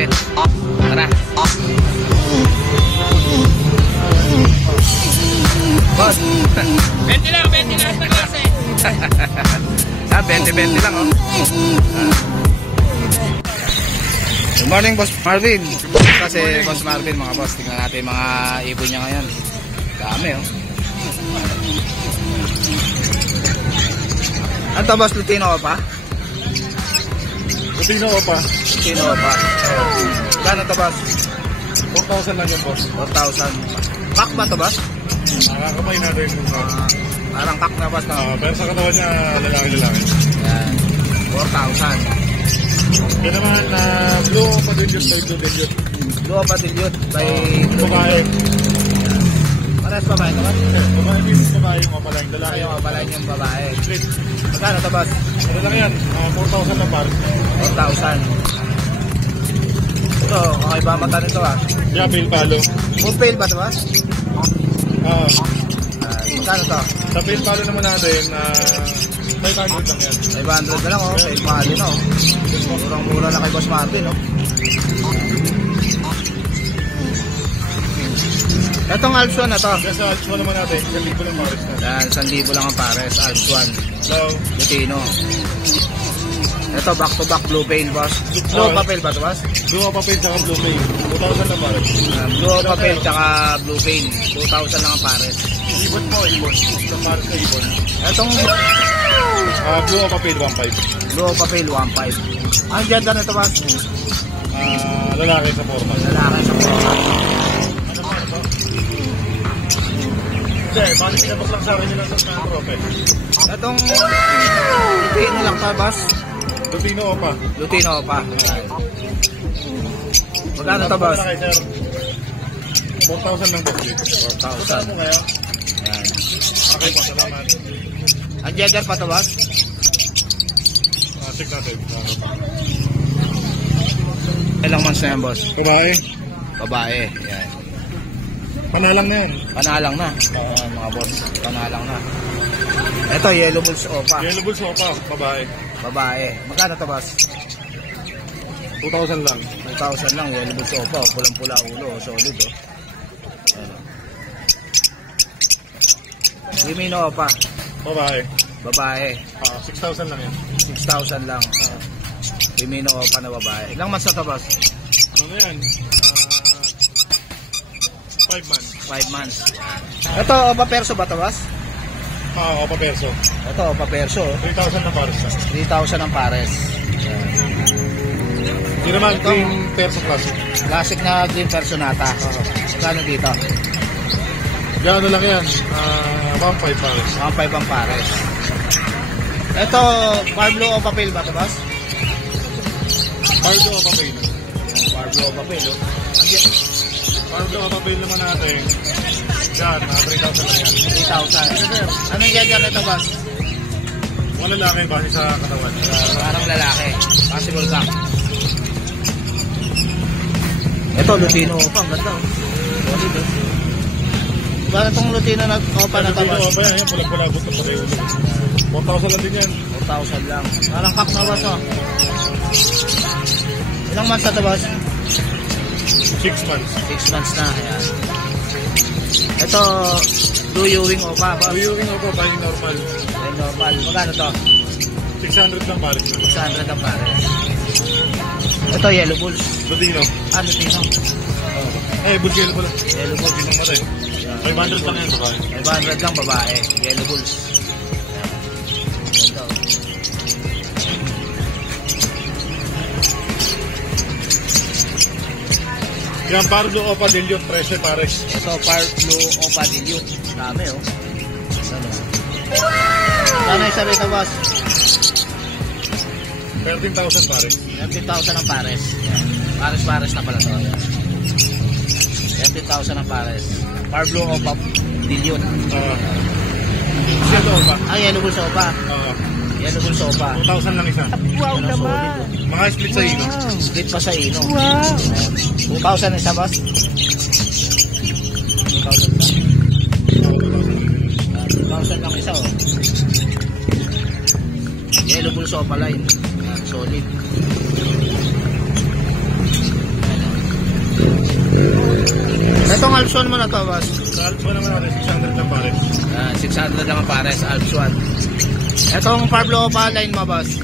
malapit. Tara. Boss. 20 lang sa klase. 20 lang, oh. Good morning, Boss Marvin. Kasi Boss Marvin, mga boss, tingnan natin mga ibon niya ngayon. Dami, oh. Ano to, Boss? Lutino pa? Lutino pa. Lutino pa. Gano'n to, Boss? 4,000 lang yung boss. 4,000. Pack ba to, Boss? Nakakamay natin yung parang pack na, Boss, no? pero sa katawan niya, lalaki. Yan. 4,000. Yan naman, blue pa din yun, blue din yun. Blue pa din yun. By babae. Pares babae to, Boss? Babae din, babae yung kapalain. Lalaki Yung kapalain yung babae. Split. Magkano to, Boss? Ano lang yan? 4,000 lang par. 4,000. Ito, okay ba mata nito, ah? Yeah, pale palo. Full pale ba to, Boss? Magkano to? Sa pale palo naman natin, 500 lang yan. 500 na lang, oh. Pale palo na, oh. Murang-mura na kay Boss Martin, oh. Itong Alps 1 na to. Kasi Alps 1 naman natin, 1,000 lang pares na. Yan, 1,000 lang ang pares. Alps 1. So, Lutino. Ito, back-to-back blue pale, Boss. Blue papel ba to, Boss? blue papel tsaka blue pale. 2,000 lang pares. Blue papel tsaka blue pale. 2,000 lang ang pares. Ibon po, ibon. Sa pares na ibon. Itong Blue papel, 1,500. blue papel, 1,500. Ang ganda nito, Boss? Lalaki sa formal. Lalaki sa formal. Hindi, bakit pinabak lang sa akin nila sa trope? Itong Lutino lang pa, Boss? Lutino pa. Lutino pa. Magkano to, Boss? 4,000 lang po. 4,000. Ano kaya? Yan. Okay po, salamat. Ang gender pa to, Boss? Check natin. Ilang months na yan, Boss? Babae. Babae. Yan. Panalang na yan. Panalang na. Mga boss. Panalang na. Ito, yellow bulls opa. Yellow bulls opa, babae. Babae. Magkano to, Boss? 2,000 lang. 2,000 lang, yellow bulls opa. Pulang-pula ulo. Solid, oh. Limino opa. Babae. Babae. 6,000 lang yan. 6,000 lang. Limino opa na babae. Ilang months na to, Boss? Ano yan? 5 months. 5 months. Ito, opa perso ba to, Boss? Opa perso. Ito, opa perso. 3,000 na pares. 3,000 ang pares. Hindi naman green perso classic. Classic na green personata. Magkano dito? Gano lang yan? 1,500 pares. 1,500 ang pares. Ito, Parblo o papel ba ito, Boss? Pardo o papel? Parblo o papel, oh. Pardo o papel naman natin. Yan, 3,000 lang yan. 3,000. Anong gender nito, Boss? Mga lalaki base sa katawan. Parang lalaki. Possible cock. Ito, Lutino opa. Ang ganda, oh. Solid, oh. Diba itong Lutino na opa na ito, Boss? Lutino opa yan, pulag-pulabot na pati ulo. 4,000 lang din yan. 4,000 lang. Parang cock na, Boss, oh. Ilang months na ito, Boss? 6 months. 6 months na. Ayan. Ito, blue Ewing opa, Boss. Uyukin ako, bali normal. Ay, normal. Magkano to? 600 lang pares. 600 ang pares. Ito, yellow bulls. Lutino. Lutino. Bulgel pala. Yellow bulls. Lutino mo rin. 500 lang yan, babae. 500 lang babae. Yellow bulls. Ito. Yan, Pardo Opa Dilute, 13 pares. Ito, Parblo Opa Dilute. Dami, oh. Ano? Sana isa rito, Boss? 13,000 pares. 13,000 ang pares. Yan. Pares-pares na pala to. 13,000 ang pares. Parblo Opa Dilute. Yellow Opa. Yellow bulls Opa. Yellow bulls Opa. 2,000 lang isa. Wow naman. Mga split sa ino. Split pa sa ino. Wow. 2,000 isa, Boss? 2,000 ba? 2,000 lang isa, oh. Yellow bulls Opa line. Yan, solid. Alpson mo na to, boss. Sa Alps naman natin, 600 lang pare. 600 lang ang pares, Alpson. Itong Pablo Opaline mo, boss.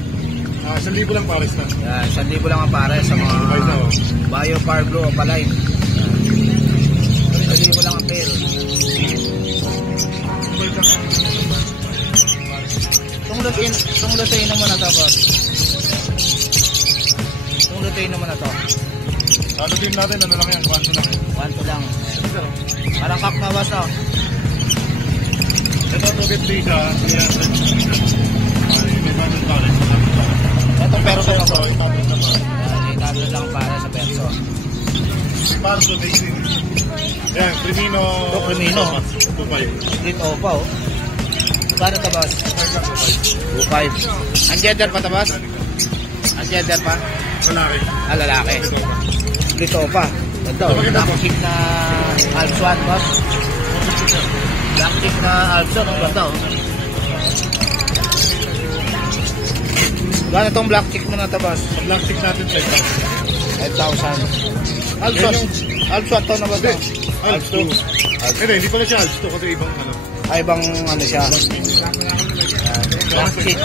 1,000 lang pares na. 1,000 lang ang pares sa mga Okay na, oh. Bio Pablo Opaline. 1,000 lang ang pair. Itong Lutino mo na to, boss. Itong Lutino mo na to. Ano din natin, ano lang yan, 1 lang. 1 lang. Parang kak na, boss, oh. Ito, Tugit Lisa, 300. Pares. Itong perso na to. 800 na pare. 800 lang para sa perso. Parso, Daisy. Yan, Crimino. Ito, Crimino. 2.5. Green Opa, oh. Paano to, boss? 2.5. Ang gender pa to, boss? Ang gender pa? Lalaki. Lalaki. Green Opa. Ito, black chick na Alps 1, boss. Black chick na Alps 1, ang ganda, oh. Gano'n itong black chick mo na to, boss? Sa black stick natin, 5,000. Alps 1 to na ba ito? Alps 2. Hindi pala siya Alps 2 kasi ibang ano. Ay, ibang ano siya. Black chick.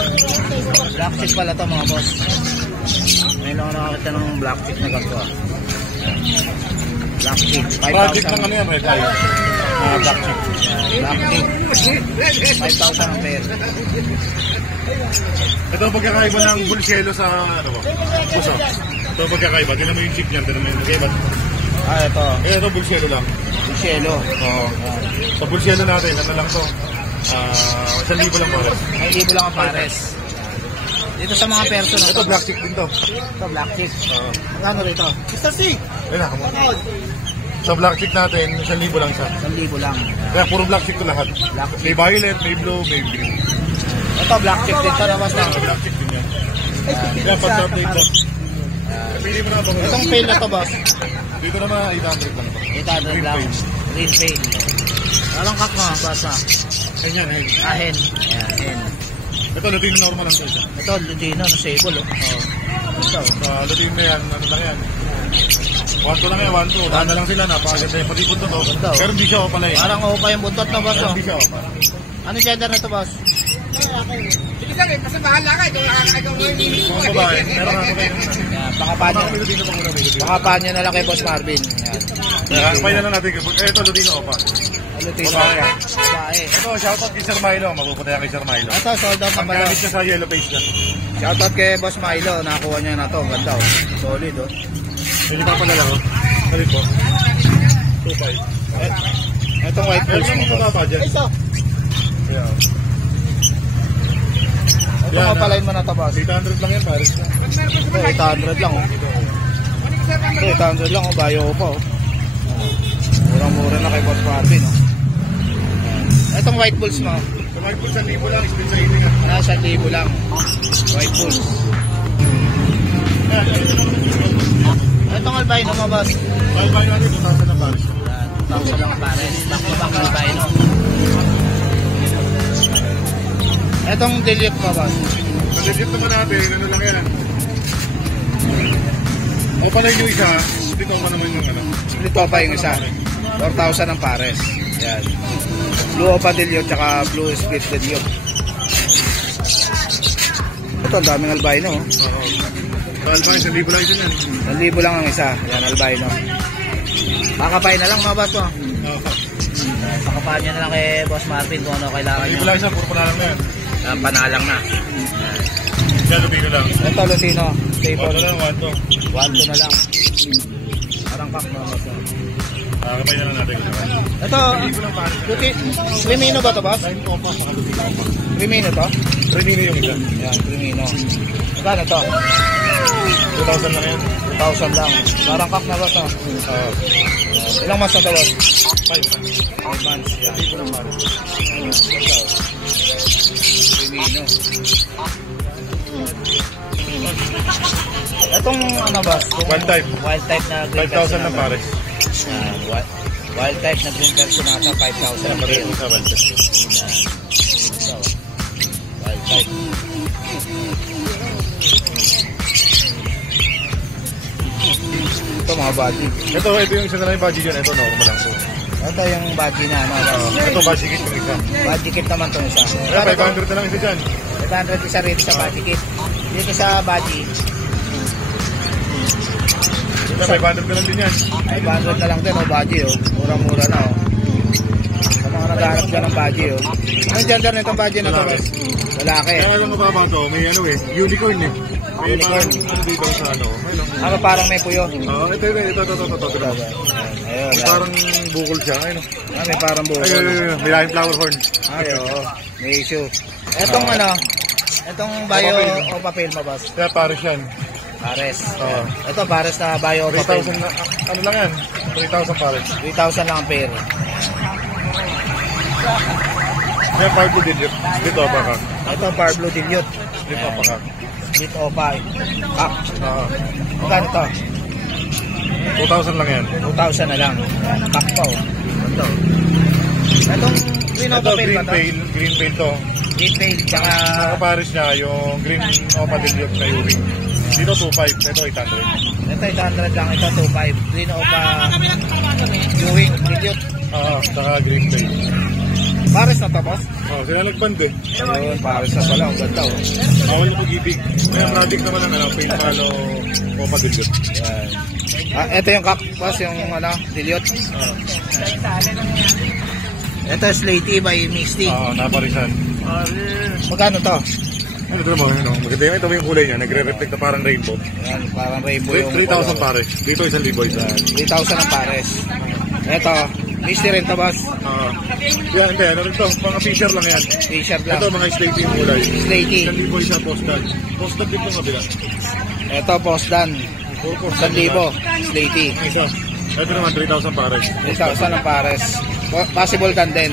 Black chick pala to, mga boss. Ngayon ako nakakita ng black chick na ganito, ah. Black chick, 5,000. Project lang ano yan, red eye. Black chick. Black chick, 5,000 ang pair. Ito ang pagkakaiba ng bulsielo sa ano ba? Puso. Ito ang pagkakaiba. Tignan mo yung chick niyan. Tignan mo yung nagkaiba. Ito. Ito bulsielo lang. Cielo. Oo. Sa bulsielo natin, ano lang to? 1,000 lang pares. 1,000 lang ang pares. Dito sa mga perso na Ito black chick din to. Ito, black chick. Oo. Ano rito? Mr. C. Ayun na, come on. Sa black chick natin, 1,000 lang siya. 1,000 lang. Kaya puro black chick to lahat. Black chick. May violet, may blue, may green. Ito, black chick dito na, boss. Black chick din yan. Kaya pag-update ko. Pili mo na ba? Itong pail na to, boss. Dito naman, 800 lang. 800 lang. Green pail. Walang kak mo, boss, ah. Ganyan, hen. Ahen. Ayan, hen. Ito, Latino normal lang siya. Ito, Lutino, no, sable, oh. Ito. Sa Latino na yan, ano lang yan. 1-2 lang yan, 1-2. Daan na lang sila, napakaganda yung pati buntot, oh. Ganda, oh. Pero hindi siya, oh, pala eh. Parang opa yung buntot na, boss, Pero oh. hindi siya, oh, parang. Ano gender na to, boss? Sige lang, kasi bahala ka. Ikaw mo yung Mga babae, meron ako kayo. Yan, baka May Latino pa muna, may Latino. Baka panyo na lang kay Boss Marvin. Yan. Kapay na lang natin. Ito, Latino, opa. Lutino. Babae. Babae. Ito, shoutout kay Sir Milo. Mapupunta kay Sir Milo. Ito, sold out na Ang pala. gamit niya sa yellow page na. Shoutout kay Boss Milo. Nakakuha niya na to. Ganda, oh. Solid, oh. Hindi pa pala lang, oh. Salit po. 2.5. Itong white Pero pulse yung mo. mga pa dyan. Yeah. Ito Yan, mapalain mo na to, boss. 800 lang yan, pares na. Ito, 800 lang, oh. Ito, 800 lang, oh. Bayo pa, oh. Murang-mura na kay Boss Marvin, oh. Itong white pulse mo. Sa mga po, 1,000 lang, split sa ini na. Nasa 1,000 lang. White pulse. Itong albino mo, boss. Bye-bye natin, 2,000 na pares. 2,000 lang pares. Back-to-back albino. Itong delete mo, boss. Pag-legit naman natin, ano lang yan. O pala yung isa, hindi ko naman yung ano. Split pa yung isa. 4,000 ang pares. Yan. Blue Opa Dilute tsaka Blue Split Dilute. Ito, ang daming albino. Oh. Albay, 1,000 lang isa yan. 1,000 lang ang isa. Yan, albino. Kakapay na lang mga boss mo. Pakapahan nyo na lang kay Boss Marvin kung ano kailangan 1,000 nyo. lang isa, puro panalang na yan. Panalang na. Kaya Lupino lang. Ito, Lucino. Ano Stable. lang, 1-2. 1-2 na lang. Parang kak mga boss mo. Kapay na lang natin. Ito, Crimino ba ito, boss? Line ko pa, saka Lupino pa. Crimino to? Remino yung isa. Yan, Crimino. Magkano to? 2,000 lang yan. 2,000 lang. Parang kak na boss, oh. Ilang months na ito, boss? 5 months. Yan. Hindi ko lang pares. Ito. Crimino. Itong ano ba? Wild type. Wild type na green 5,000 lang pares. Wild type na green personata, 5,000 ang pair. Sa wild type. Ito. Wild type. Ito mga body. Ito yung isa na lang yung budget yun. Ito normal lang to. Ito yung budgie na, ano. Ito budgie kit yung isa. Budgie kit naman itong isa. Kaya 500 na lang isa dyan. 500 isa rito sa budgie kit. Dito sa budgie, Ito 500 na lang din yan. 500 na lang din, oh, budgie, oh. Murang-mura na, oh. Sa mga naghahanap dyan ng budgie, oh. Anong gender nitong budgie na to, boss? Lalaki. Kaya yung mababaw to, may ano eh, unicorn eh. May Unicorn. parang dito sa ano. Ayun. Ano, parang may puyo. Ito. Ayun, Parang bukol siya. Ayun. may parang buko. Ayun. May lahing flower horn. Ay, oo. May issue. Etong ano, etong bio o papel mo, boss? Kaya pares yan. Pares. Oo. Ito, pares na bio o papel. 3,000 na, ano lang yan? 3,000 pares. 3,000 lang ang pair. Kaya 5 blue digit. Dito pa ka. Ito, Power Blue Dilute. Dito pa ka. Dito o pa. Ah, Oo. magkano to? 2,000 lang yan. 2,000 na lang. Pack pa, oh. Ito. Etong green o Ito, papel ba to? green pail to. Green pail, tsaka Nakapares niya yung green opa dilute na Ewing. Dito 2,500. Ito 800. ito 800 lang. Ito 2,500. Green o pa Ewing Dilute. Oo. Saka green pail. Pares na to, boss? Oo. Sila nagpand eh. Ayun, pares na pala. Ang ganda, oh. Bawal na pag-ibig. May product naman ang ano, pail palo opa dilute. Yan. Ah, ito yung boss, yung ano, dilute. Oo. Ito Slaty by Misty. Oo, naparisan. Magkano to? Ano ito naman? Ano? Maganda yung ito yung kulay niya. Nagre-reflect na parang rainbow. Yan, parang rainbow yung 3,000 pares. Dito 1,000 isa. 3,000 ang pares. Ito, Misty rin to, boss. Oo. Yan, hindi. Ano rin to? Mga fisher lang yan. T-shirt lang. Ito mga slaty yung kulay. Slaty. 1,000 isa postal. Postal dito yung kabila. Ito, Postdan. Puro postal. 1,000. Slaty. Ang isa. Ito naman 3,000 pares. 3,000 ang pares. Possible dan din.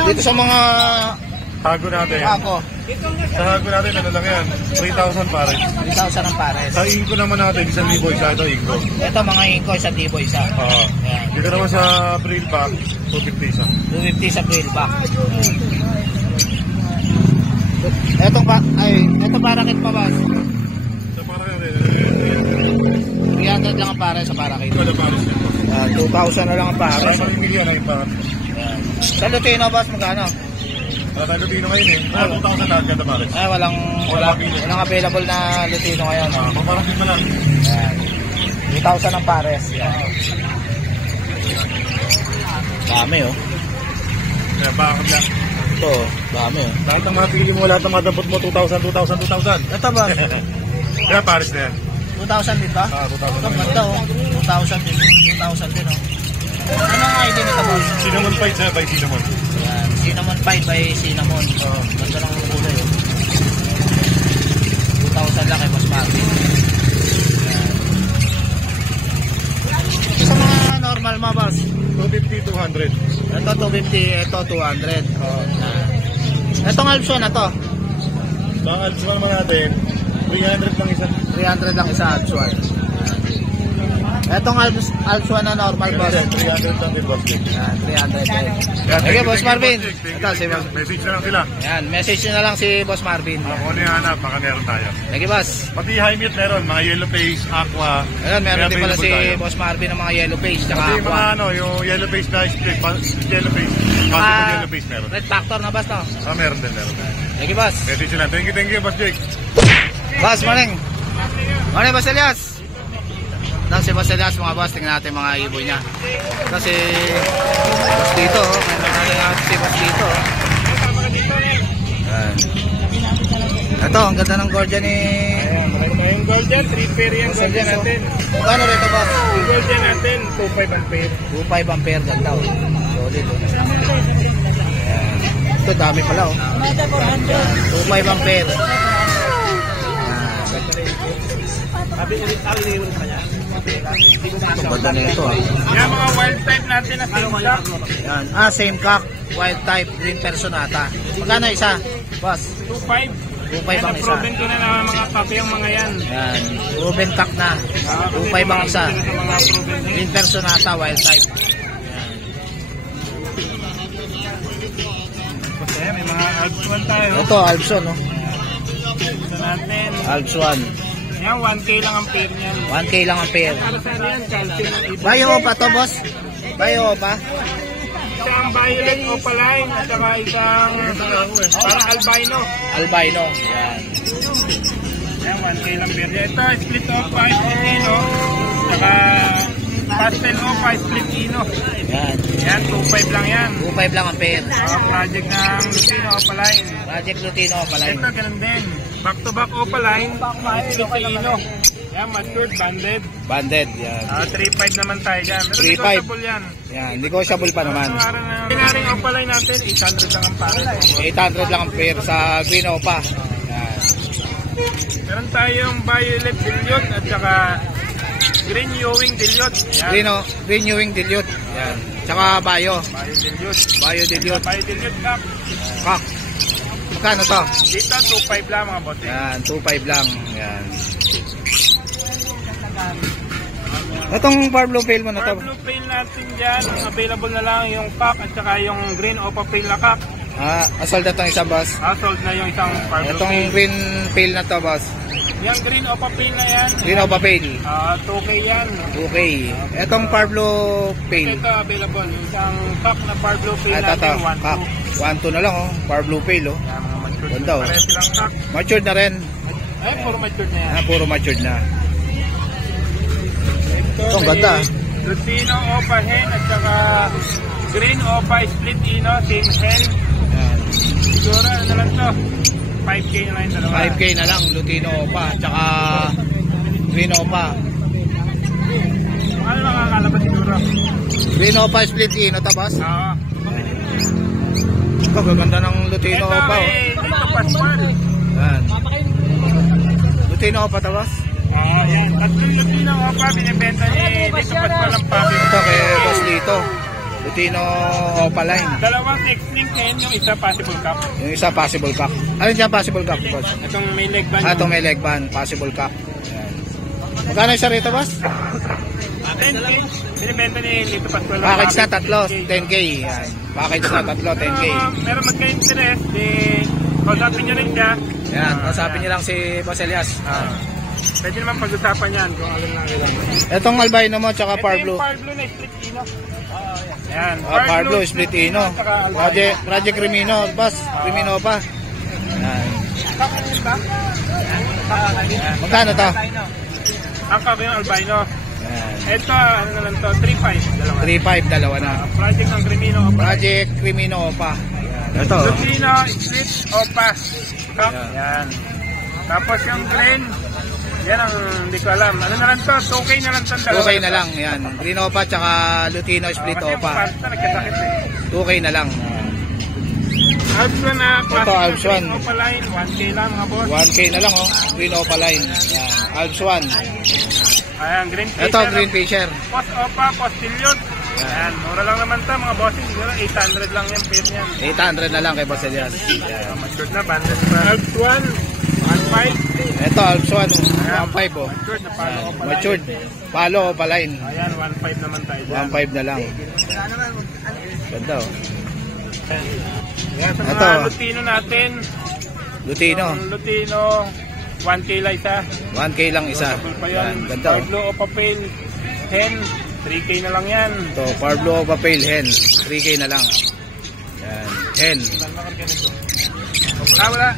Dito sa mga Hago natin. ako, Sa hago natin, ano lang yan? 3,000 pares. 3,000 ang pares. Sa inko naman natin, 1,000 isa. Ito inko. Ito mga inko, 1,000 isa. Oo. Ayan. Dito naman sa April pack, 250 isa. 250 sa grill back. Etong ito parakit pa, boss. Sa para natin, 300 lang ang pares sa parakit. ito na pares yan. 2,000 na lang ang Para pares. sa milyon ang impact. Ayan. Sa Lutino, boss, magkano? Tayo Lutino ngayon eh. 2,000 lahat kada pares. Walang available na Lutino ngayon. Paparating mo lang. Ayan. 3,000 ang pares. Ayan. Dami, oh. Kaya bakit lang. Ito, dami, oh. Bakit ang mapili mo lahat ng madabot mo 2,000, 2,000, 2,000? Ito, boss. Kaya pares na yan. 2,000 din ba? 2,000. Ito, ganda, oh. 2,000 din. 2,000 din, oh. Ano ang ID nito, boss? Cinnamon fight na by cinnamon. Ayan. Cinnamon pie by cinnamon. Ganda ng kulay, oh. 2,000 lang kay Boss Marvin. Ayan. Sa mga normal mo, boss? 250, 200. Ito 250, ito 200. Itong Alpso na to. Mga alps naman natin, 300 lang isa. 300 lang isa Alpso. Itong Alpso na normal, boss. 300 lang din, boss. Yan, 300 din. Yan, Okay, Boss Marvin. Thank Ito, si you. Boss. Message na lang sila. Yan, message nyo na lang si Boss Marvin. Kung ano yung hanap, baka meron tayo. Thank you, boss. Pati high meat meron, mga yellow face, aqua. Ayun, meron din pala si Available tayo. Boss Marvin ng mga yellow page, tsaka Pati yung mga aqua. ano, yung yellow face na split, yellow face, possible yellow face meron. Red Factor na, boss, no? Meron din, meron. Thank you, boss. Message na. Thank you, Boss Jake. Boss, morning. Morning, Boss Elias. Ito si Boss Elias, mga boss. Tingnan natin mga ibon niya. Ito si Boss Dito. Meron natin si Boss Dito. Ayan. Ito, ang ganda ng Gordian ni... Yung golden, 3 pair yan Boss golden Elias. natin. Magkano rito, boss? Yung golden natin, 2.5 ang pair. 2.5 ang pair. Ganda, oh. Solid, oh. Ayan. Ito, dami pala, oh. 2.5 ang pair. Ito, ganda na ito, ah. Yan mga wild type natin na tingkak. Yan. Same cock, wild type, green personata. Magkano isa? Boss, 2.5. 2.5 ang isa. Proven ko na ng mga papi ang mga yan. Yan. Ruben cock na. 2.5 ang isa. Mga proven din. Green personata, wild type. Kasi may mga alps one tayo. Ito, Albson, no? Ito natin. Alps 1. Yan, 1K lang ang pair niyan. 1K lang ang pair. Para sa ano yan, calcium ng ibon. Bayo pa to, boss? Bayo pa? Isang violet opaline at saka isang parang albino. Albino. Yan. Yan, 1K lang pair niya. Ito, split opa, split ino. Saka pastel opa, split ino. Yan. Yan, 2.5 lang yan. 2.5 lang ang pair. Project ng Lutino opaline. Project Lutino pala. Ito, ganun din. Back to back opaline, split ino. Yan, matured, banded. Banded. Yan. 3.5 naman tayo dyan. Pero 3.5. negotiable yan. Yan. Negotiable pa naman. Pinaring opaline natin, 800 lang ang pare. 800 lang ang pair sa Green Opa. Yan. Meron tayong violet dilute at saka green ewing dilute. Yan. Green Ewing Dilute. Yan. Tsaka Bayo. Bio dilute. Bayo Dilute. Bio dilute kak. Kak. Magkano to? Dito 2.5 lang mga bote. Yan. 2.5 lang. Yan. Itong Far Blue Pale mo na to. Far blue pale natin dyan. Available na lang yung kak at saka yung green opa pale na kak. Asal na itong isa, boss. Sold na yung isang far blue Itong pale. Green Pale na to, boss. Yung green opa pale na yan. Green Opa Pale. 2K yan. 2K. Itong Far Blue Pale. Ito available. Yung isang kak na far blue pale Ito, natin. 1.2. Kak. 1.2 na lang, oh. Far Blue Pale, oh. Yan, mga matured. Ganda, oh. Pares silang kak. Matured na rin. Ay, puro matured na yan. Puro matured na. Ito, ang ganda. Lutino Opa hen at saka Green Opa Split Ino, same hen. Yan. Siguro ano na lang to, 5K na lang yung dalawa. 5K na lang, Lutino Opa, tsaka Green Opa. Ano nakakalaban siguro? Green Opa Split Ino, tabas. Oo. Ito, gaganda ng Lutino Ito Opa, oh. eh, dito Pascual. Yan. Lutino Opa, tabas. Oo, yan. Tatlong Lutino Opa, binibenta ni dito Pascual ang pabi. Ito kay Boss Lito. Lutino Opa line. Dalawang X-Link hen, yung isa possible cup. Yung isa possible cock. Ano dyan possible cock, boss? Itong may leg band. Itong may leg band, possible cock. Yan. Magkano isa rito, boss? 10K. Binibenta ni dito Pascual. Package na tatlo, 10K. Yan. Package na tatlo, 10K. Pero magka-interest, kausapin nyo rin siya. Yan, kasapin niyo lang si Boss Elias. Pwede naman pag-usapan yan kung alin lang ilan. Itong albino mo, tsaka Ito Far yung Blue. Far Blue na split ino. Yan. Far Blue, Split Ino. Saka albino. Project Crimino, boss. Crimino pa. Yan. Magkano to? Ang kabi yung albino. Yan. Ito, ano na lang to, 3.5. Dalawa. 3.5, dalawa na. Project ng Crimino. Project Crimino pa. Ito. Lutino, split, opa. Cup. Yan. Tapos yung green, yan ang hindi ko alam. Ano na lang to, 2K na lang to. Okay na lang. Yan. Green Opa tsaka Lutino Split Kasi yung Opa. parts na nagkasakit eh. 2K na lang. Alps 1 na Ito, Alps 1. Opa line, 1K lang mga boss. 1K na lang, oh. Green Opa line. Yan. Alps 1. Ayan, green fisher. Ito, Green Fisher. Post opa, post dilute. Ayan, mura lang naman to mga bossing. Siguro 800 lang yan, pair niyan. 800 na lang kay Boss Elias. Yan, matured na, banded pa. Alps 1, 1.5. Ito, Alps 1. 1.5, oh. Matured na palo opa line. Matured. Palo Opa line. Ayan, 1.5 naman tayo dyan. 1.5 na lang. Ganda, oh. Ayan, sa Ito. mga Lutino natin. Lutino. Ang Lutino, 1K lang isa. 1K lang isa. Double pa Yan. yan. Ganda, Far oh. Blue opa pale, hen, 3K na lang yan. Ito, Far Blue Opa Pale Hen. 3K na lang. Yan. Hen. Wala.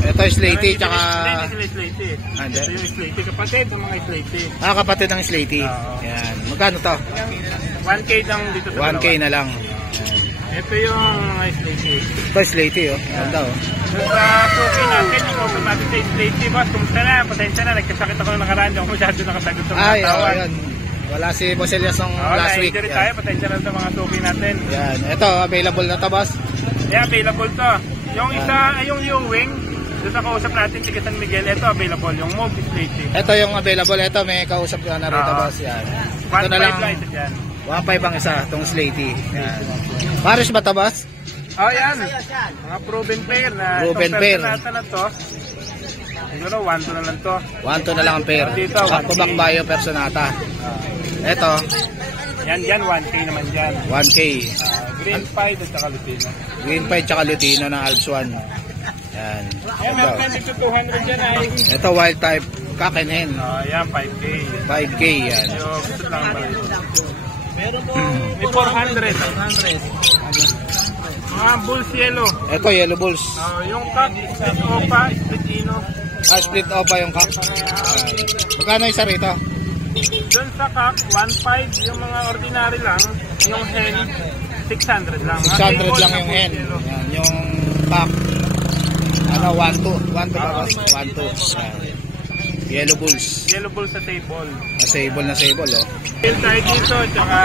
Ito, Slaty, tsaka... Hindi sila Slaty. Hindi. Ito yung Slaty. Kapatid ng mga Slaty. Kapatid ng Slaty. Oo. Yan. Magkano to? 1K lang dito sa 1K na lang. Ito yung mga Slaty. Ito, Slaty, oh. Ganda, oh. Sa suki natin, yung automatic sa Slaty, boss. Kumusta na? Pasensya na. Nagkasakit ako ng nakaraan. Hindi ako masyado nakasagot sa mga Ay, oh, tawag. yan. Wala si Boss Elias nung Oo, last week. na-injury Yan. tayo. Pasensya na sa mga suki natin. Yan. Ito, available na to, boss. Yeah, available to. Yung isa, yung Ewing, doon sa kausap natin, si San Miguel, ito available. Yung Move Slaty. Ito yung available. Ito, may kausap ka na rito, Oo. boss. Yan. Ito 1.5 na lang. lang ito dyan. 1.5 ang isa, itong Slaty. Yan. Paris ba to, boss? Oh, yan. Mga proven pair na Proven itong pair. personata na to. Siguro 1-2 na lang to. 1.2 na lang ang pair. Dito, Back-to-back 1K. bio personata. Ito, Yan dyan, 1K naman dyan. 1K. Green Pie at saka Lutino. Green Pie tsaka Lutino ng Alps 1. Yan. Ayan, meron tayo dito 200 dyan ay. Ito wild type cock and hen. Ayan, 5K. 5K yan. So, gusto lang ba? May 400. Mga bulls yellow. Ito yellow bulls. Yung cock, split opa, split ino. Split opa yung cock. Magkano isa rito? Doon sa cock, 1.5. Yung mga ordinary lang. Yung hen, 600 lang. 600 lang yung hen. Yan, yung cock. Ano, 1-2. 1-2 ba boss? 1-2. Yellow bulls. Yellow bulls sa table. Sable na sable, oh. Pale tayo dito, tsaka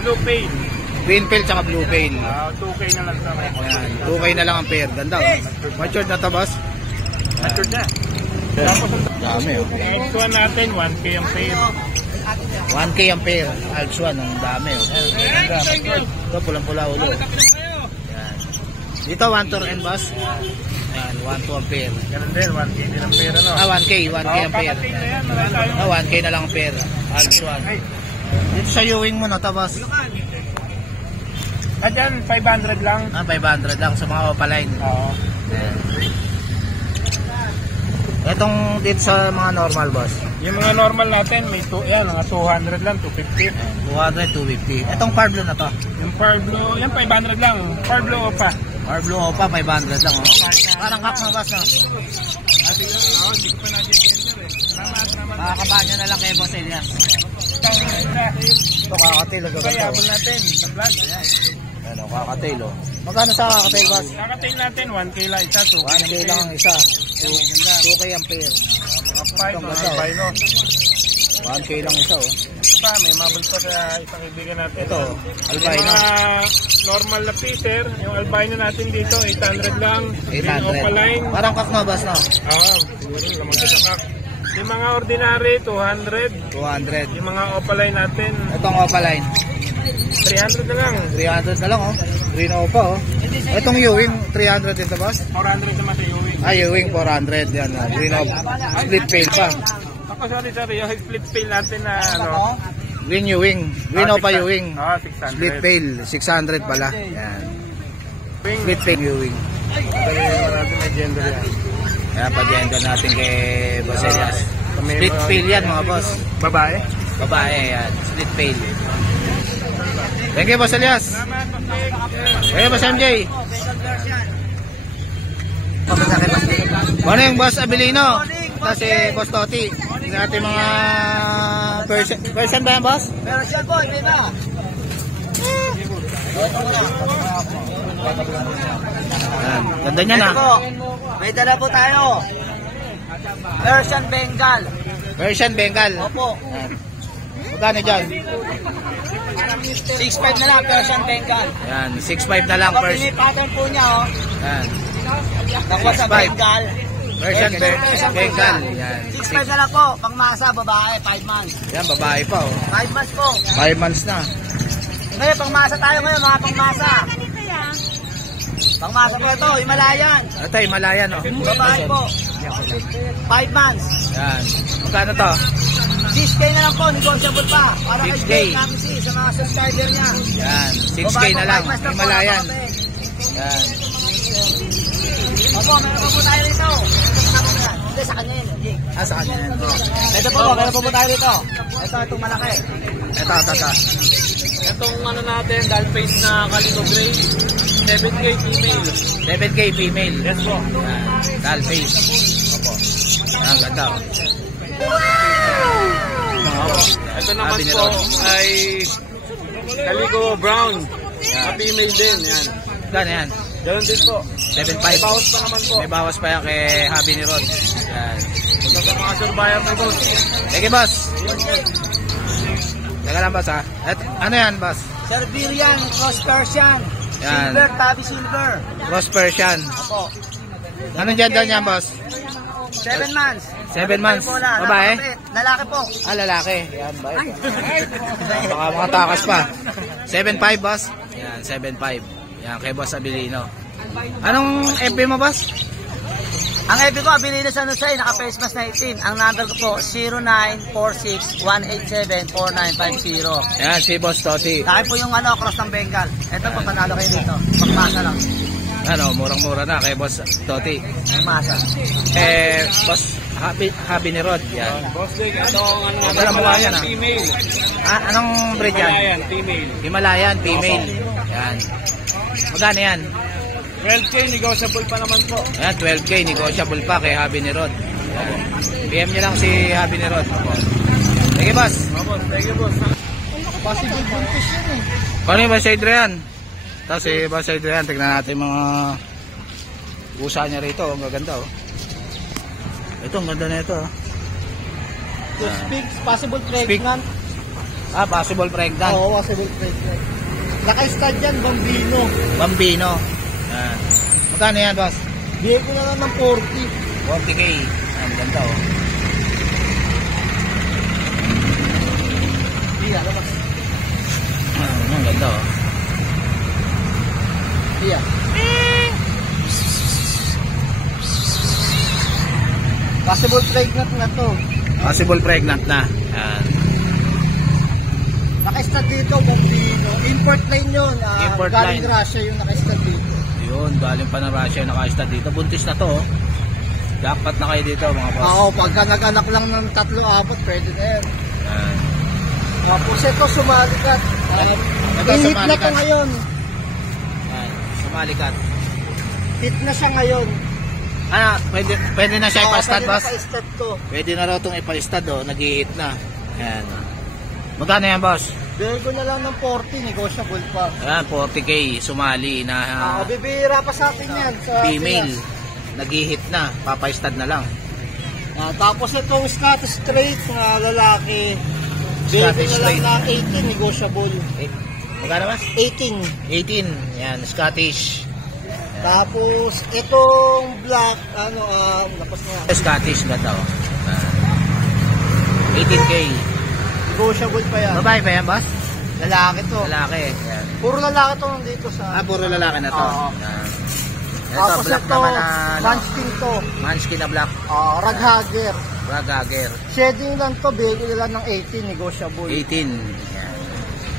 blue pail. Green pail tsaka blue pail. 2K na lang sa mga. Yan, 2K na lang ang pair. Ganda, oh. Matured na to, boss? Matured na. Tapos Dami, oh. ang X1 natin, 1K ang pair. 1K ang pair. Alps 1, ang dami, oh. Ganda, matured. Ito, pulang-pula ulo. Yan. Dito, 1-2 boss. Yan, 1-2 ang pair. Ganun din, 1K din ang pair, ano? 1K ang pair. Kakatid na yan, marami tayo. 1K na lang ang pair. Alps 1. Dito sa Ewing mo, no, to, boss? Dyan, 500 lang. 500 lang sa mga opaline. Oo. Etong dito sa mga normal, boss. Yung mga normal natin, may yan, mga 200 lang, 250. 200, 250. Etong Parblo na to. Yung Parblo, yan 500 lang. Parblo opa. Parblo Opa, 500 lang, oh. Parang kak na, boss, no? Hindi ko pa natin gender eh. Salamat. Makakabahan nyo na lang kay Boss Elias. Ito, kakatail, ang Kaya, gaganda, habol natin, sa vlog. ano, kakatail, oh. Magkano sa kakatail, boss? Kakatail natin, 1K lang isa, 2K 1K lang ang isa. 2K ang pair. Mga 5, Itong mga ganda, oh. albino. 1K lang isa, oh. Ito pa, may mabul pa sa isang kaibigan natin. Ito, Yung albino. mga normal na Peter, yung albino natin dito, 800 lang. Green 800. opaline. Parang kak na, boss, no? Siguro, lamang sa kak. Yung mga ordinary, 200. 200. Yung mga opaline natin, Itong Opaline, 300 na lang. 300 na lang, oh. Green Opa, oh. Itong Ewing, 300 dito, boss? 400 naman sa Ewing. Ewing, 400. Yan, oh. Green Opa. Split pail pa. Ako, sorry. Yung split pail natin na, ano, Green Ewing. Green Opa Ewing. 600. Split pail, 600 pala. Yan. Wing. Split pail Ewing. Dali naman natin may gender yan. Kaya pag-gender natin kay Boss Elias. Split pail yan, mga boss. Babae? Babae, yan. Split pail. Thank you, Boss Elias. Salamat, Pasik. Thank you, Boss MJ. Morning, Boss Abilino. Kasi Boss Toti. Tingnan natin mga person ba yan, boss? Persian po, may ba? Yan. Ganda niya na. Ito po, may dala po tayo. Persian Bengal. Persian Bengal. Opo. Yan. Magkano dyan? 6'5 na lang, Persian Bengal. Yan, 6'5 na lang Kapag Persian. yung pattern po niya, oh. Yan. Tapos sa 6'5. Bengal. Persian Bengal. Yan. 6'5 na lang po, pangmasa, babae, 5 months. Yan, babae pa, oh. 5 months po. 5 months na. Ngayon, pangmasa tayo ngayon, mga pangmasa. Pangmasa po ito, Himalayan. Ito, Himalayan, oh. Babae po. 5 months. Yan. Magkano to? 6K na lang po, negotiable pa. Para kay 6K. Jake Namisi sa mga subscriber niya. Yan, 6K Babae na po, lang. 5 months po, Himalayan. babae. Yan. Opo, meron pa po tayo rito. Hindi, sa kanya yun. Jake. Sa kanya yan. Ito po, meron pa po tayo rito. Itong malaki. Ito. Itong ano natin, doll face na Calico Gray, 7K female. 7K female. Yes po. Yan. Doll face. Opo. Yan, ganda, oh. Ito naman Sabi ni po Rod. ay Calico Brown. Female din, yan. Gano'n yan? Ganun din po. 7.5. May bawas pa naman po. May bawas pa yan kay Habi ni Rod. Yan. Punta sa mga surveyor na boss. Thank you, boss. Teka lang, boss, ha? Ano yan, boss? Siberian, Cross Persian. Yan. Silver, Tabby Silver. Cross Persian. Opo. Anong gender niyan, boss? 7 months. 7 months. Po na, Babae? Lalaki po. Lalaki. Yan, ba? Baka mga takas pa. 7.5, boss? Yan, 7.5. Yan, kay Boss Abilino. Anong FB mo, boss? Ang FB ko, Abilino San Jose, naka-face mask na 18. Ang number ko po, 0946-187-4950. Yan, si Boss Toti. Dahil po yung cross ng Bengal. Ito po, panalo kayo dito. Pagpasa lang. Ano, murang-mura na kay Boss Toti. Masa. Boss Habi ni Rod. Yan. Boss Dick, ito ang ano Wala mukha yan, ah. female. Anong breed yan? Himalayan, female. Himalayan, female. Yan. Magkano yan? 12K, negotiable pa naman po. Ayan, 12K, negotiable pa kay Habi ni Rod. Yan. PM nyo lang si Habi ni Rod. Sige, boss. Thank you, boss. Possible buntis yan eh. Paano yung Boss Adrian? Tapos si Boss Adrian, tignan natin mga usa niya rito. Ang gaganda, oh. Ito, ang ganda na ito, oh. Speaks, possible pregnant. Possible pregnant. Oo, possible pregnant. Naka-stud yan, Bambino. Bambino. Yan. Magkano yan, boss? Bigay ko na lang ng 40. 40K. Ang ganda, oh. Iya, labas. Ang ganda, oh. Iya. Possible pregnant na to. Possible pregnant na. Yan. Naka-stud dito, Bambino. Import line yun. Import galing line. Russia yung naka-stud dito. Yun, galing pa ng Russia yung naka-stud dito. Buntis na to, oh. Jackpot na kayo dito, mga boss. Oo, pagka nag-anak lang ng 3-4, pwede na yan. Yan. Tapos ito, sumalikat. Ito, Hit na sumalikat. to ngayon. Yan. Sumalikat. Hit na siya ngayon. Pwede na siya ipastad, boss? Pwede na pa-stud to. Pwede na raw itong ipastad, oh. Nag-i-hit na. Yan. Magkano yan, boss? Bigay ko na lang ng 40, negotiable pa. Ayan, 40K. Sumali na Bibira pa sa atin yan. Sa female. Nag-i-hit na. Papastad na lang. tapos itong Scottish straight na lalaki. Bigay ko Scottish na lang straight. ng 18, negotiable. Magkano, boss? 18. 18. Yan, Scottish. Tapos itong black, lapas na. Scottish na to. 18K. Negotiable pa yan. Babae pa yan, boss? Lalaki to. Lalaki. Yan. Puro lalaki to nandito sa... Puro lalaki na to. Oo. Yan. Ito, Tapos black ito, naman na munchkin to. Munchkin na black. Raghagger. Ragagger. Shading lang to, bigay ko na lang ng 18, negotiable. 18. Yan.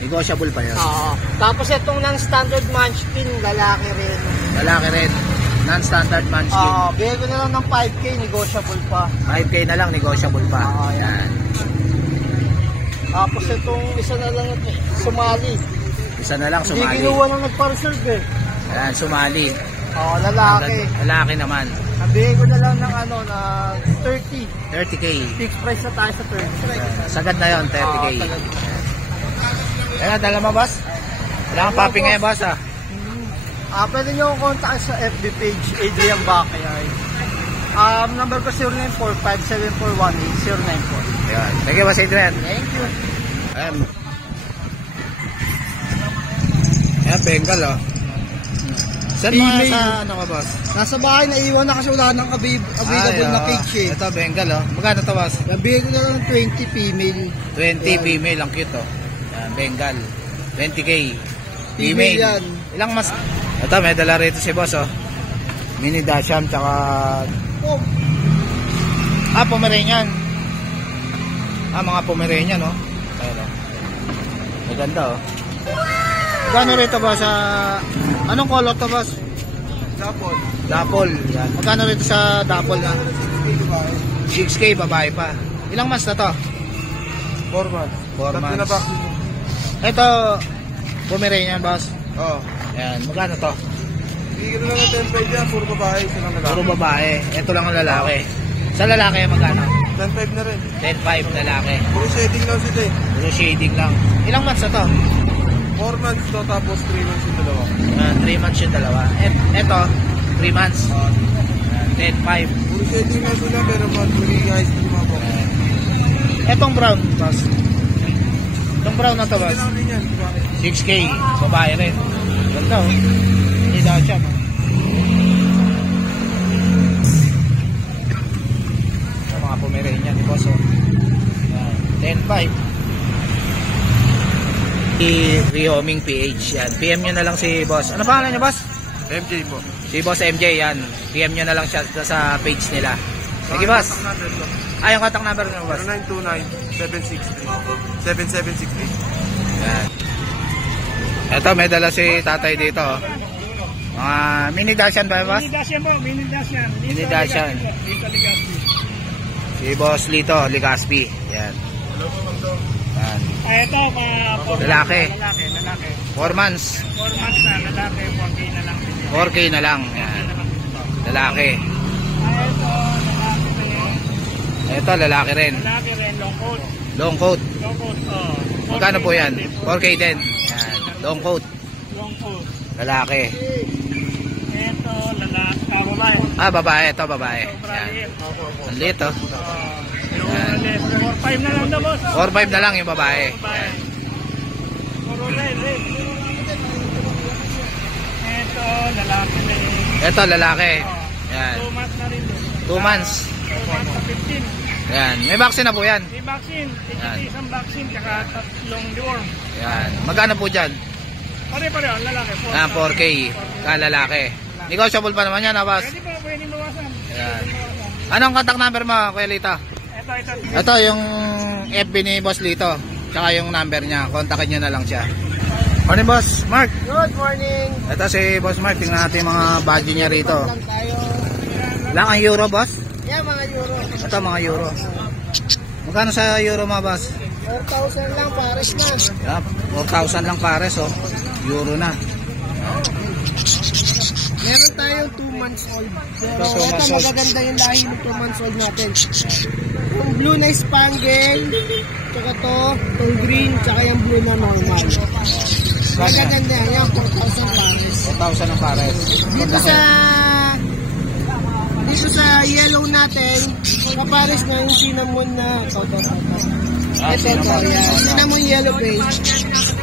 Negotiable pa yan. Tapos itong non-standard munchkin, lalaki rin. Lalaki rin. Non-standard munchkin. Bigay ko na lang ng 5K, negotiable pa. 5K na lang, negotiable pa. Yan. Tapos itong isa na lang ito, Somali. Isa na lang, Hindi sumali. kinuha ng nagpa-reserve eh. Yan, sumali. Lalaki. Lalaki naman. Bigay ko na lang ng na 30. 30K. Fixed price na tayo sa 30. Sagad na yon, 30K. Sagad. Ayan, dala mo, boss? Wala kang popping ngayon, boss, ah. Pwede nyo akong contact sa FB page, Adrian Bacayay. Number ko 0945-741-8094. Ayan. Thank you, boss Adrian. Thank you. Ayan. Ayan, Bengal, oh. Saan mo Female. sa ano ka, boss? Nasa bahay, naiwan na kasi wala nang available na cage eh. Ito, Bengal, oh. Magkano to, boss? Nabigay ko na lang ng 20 female. 20 Ayan. female, ang cute, oh. Ayan, Bengal. 20K. Female yan. Ilang mas? Ito, may dala rito si boss, oh. Mini Dachshund, tsaka... Oh, Pomeranian. Mga Pomeranian, oh. Ayan, oh. Maganda, oh. Magkano rito ba sa... Anong color to, boss? Dapol. Dapol. Yan. Magkano rito sa Dapol na? 6K, babae pa. Ilang months na to? 4 months. 4 Tatlo na months. vaccine. Ito, Pomeranian, boss. Oo. Ayan, magkano to? Bigyan na lang ng 10.5 yan, puro babae, silang lalaki. Puro babae. Ito lang ang lalaki. Sa lalaki, magkano? 10.5 na rin. 10.5 lalaki. Puro shading lang sila eh. Puro shading lang. Ilang months na to? 4 months to, tapos 3 months yung dalawa. 3 months yung dalawa. Ito, 3 months. 10.5. Puro shading lang sila, pero mag-free guys ng mga po. Etong brown, boss. Itong brown na to, boss. Hindi lang rin yan, diba? 6K, babae rin. Ganda, oh. Hindi daw siya, no? Mga Pomeranian, di boss, oh. Yan, 10.5. Rehoming PH, yan. PM nyo na lang si boss. Ano pangalan nyo, boss? MJ po. Si boss MJ, yan. PM nyo na lang siya sa page nila. Sige, boss. Yung contact number nyo, boss. 0929-763-7768. Yan. Ito, may dala si tatay dito, oh. Mga mini Dashan ba, boss? Mini dash yan po, mini dash yan. Mini dash yan. Dito Legazpi. Si Boss Lito Legazpi. Yan. Yan. Ito, mga Lalaki. 4 4 months. months na, lalaki, 4K na lang. 4K na lang. Yan. Lalaki. Ito, lalaki rin. Ito, lalaki rin. Lalaki rin, long coat. Long coat. Long coat, oh. Magkano po yan? 4K din. Yan. Long coat. Long coat. Lalaki. Ito, lalaki, babae. Babae. Ito, babae. Sobrang Yan. liit. Ang liit, oh. Yung 4-5 na lang na, boss. 4-5 na lang yung babae. Babae. Puro red. Ito, lalaki rin. Ito, lalaki. Yan. 2 months na rin. 2 months. 2 months na 15. Yan. May vaccine na po yan. May vaccine. Yan. Isang vaccine, tsaka 3 deworm. Yan. Magkano po dyan? Pare-pareho, lalaki. 4K. Kalalaki. Negotiable pa naman yan, boss. Pwede bawasan. Yan. Anong contact number mo, Kuya Lito? Ito. Ito yung FB ni Boss Lito. Tsaka yung number niya. Kontakin niyo na lang siya. Morning, Boss Mark. Good morning. Ito si Boss Mark. Tingnan natin yung mga budget niya rito. Lang tayo. Lang ang euro, boss? Yeah, mga euro. Ito, mga euro. Magkano sa euro, mga boss? 4,000 lang, pares na. Yeah, 4,000 lang pares, oh. Euro na. Meron tayong 2 months old. Pero Ito, 2 months ito old. magaganda yung lahi ng 2 months old natin. Yung blue na Spangle, tsaka to, yung green, tsaka yung blue na normal. Magaganda yan, yung 4,000 pares. 4,000 ang pares. Dito sa yellow natin, kapares na yung cinnamon na ito. Yan. Cinnamon yellow base.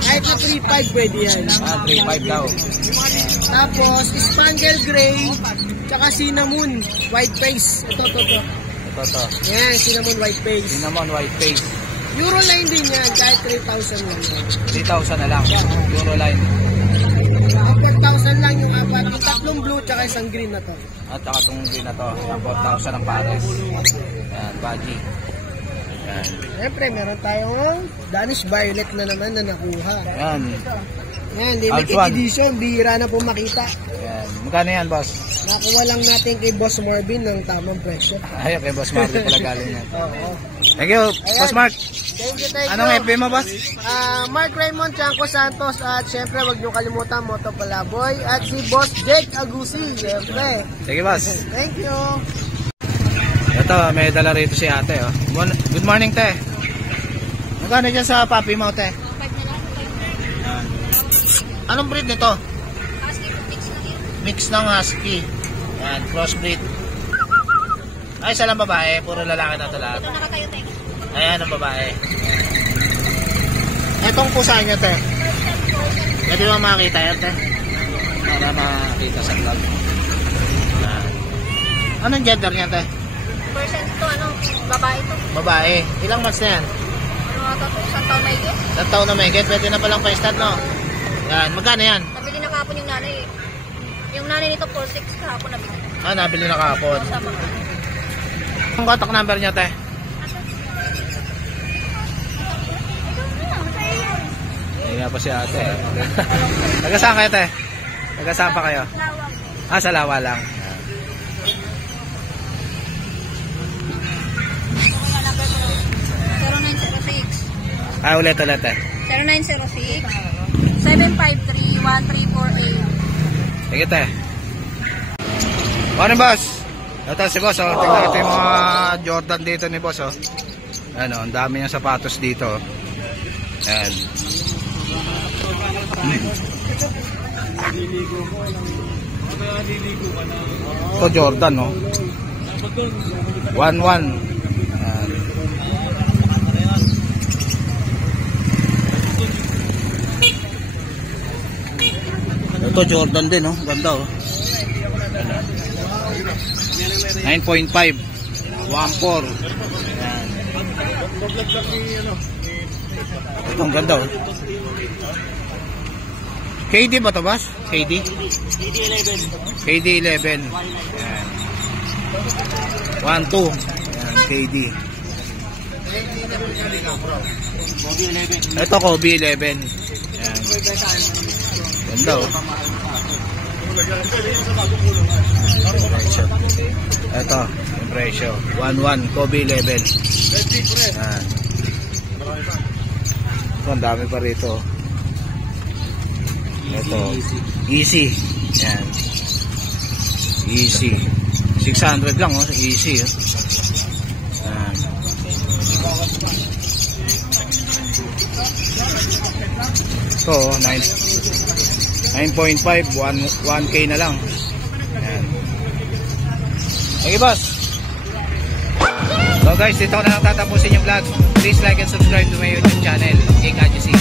Kahit na 3,500 pwede yan. 3,500 daw. Tapos, Spangle Gray, tsaka Cinnamon White Face. Ito. Ito. Yan, Cinnamon White Face. Cinnamon white face. Euroline din yan, kahit 3,000 lang yan. 3,000 na lang. Euro line. 4,000 lang yung apat. Yung tatlong blue, tsaka isang green na to. At saka itong green na to. 4,000 ang pares. Yan, baji. Yan. Siyempre, meron tayong Danish Violet na naman na nakuha. Yan. Yan, limited Altuan. edition, bihira na po makita. Yan. Magkano yan, boss? Nakuha lang natin kay Boss Marvin ng tamang presyo. Ayun, kay Boss Mark pala galing yan. Oo. Thank you, Boss Mark. Thank you. Anong FB mo, boss? Mark Raymond Chanco Santos at syempre wag niyo kalimutan Moto Palaboy at si Boss Jake Agusi, syempre. Sige, boss. Thank you. Ito, may dala rito si ate, oh. Good morning, te. Magkano dyan sa puppy mo, te? Yan. Anong breed nito? Mix ng husky. Yan, crossbreed. Ay, isa lang babae. Puro lalaki na ito lahat. Ayan ang babae. Etong pusa nyo, te. Pwede mo makita yan, te. Para makita sa vlog. Yan. Anong gender niya, te? Percent to, babae to. Babae. Ilang months na yan? Ano ito, isang taon na higit. Isang taon na may get. Pwede na palang pa-start, no? Yan. Magkano yan? Nabili na kahapon yung nanay. Yung nanay nito, 4,600 kahapon nabili. Nabili na kahapon. Sama. Ang contact number niya, te? Ayan pa si ate. Taga-saan kayo, te? Taga-saan pa kayo? Sa Lawa lang. Ulit, te. 0906-753-1348. Sige, te. Morning, boss. Ito si boss, oh. Tingnan natin yung mga Jordan dito ni boss, oh. Ano, ang dami niyang sapatos dito. Ayan. Ito Jordan, no? 1-1. Ito Jordan din, no? Ganda, oh. 9.5 1.4. Ayan. Ito ang ganda, oh. KD ba ito, boss? KD? KD 11. Ayan. 1.2. Ayan, KD. Ito Kobe 11. Ayan. Ganda, oh. Ito, yung presyo. 1.1 Kobe level. Yan. Ito, ang dami pa rito. Ito, easy. Yan. Easy. 600 lang, oh. Easy, oh. Yan. Ito, 9.5, 1K na lang. Yan. Okay, boss. So guys, dito ko na lang tatapusin yung vlog. Please like and subscribe to my YouTube channel, King Adjusi.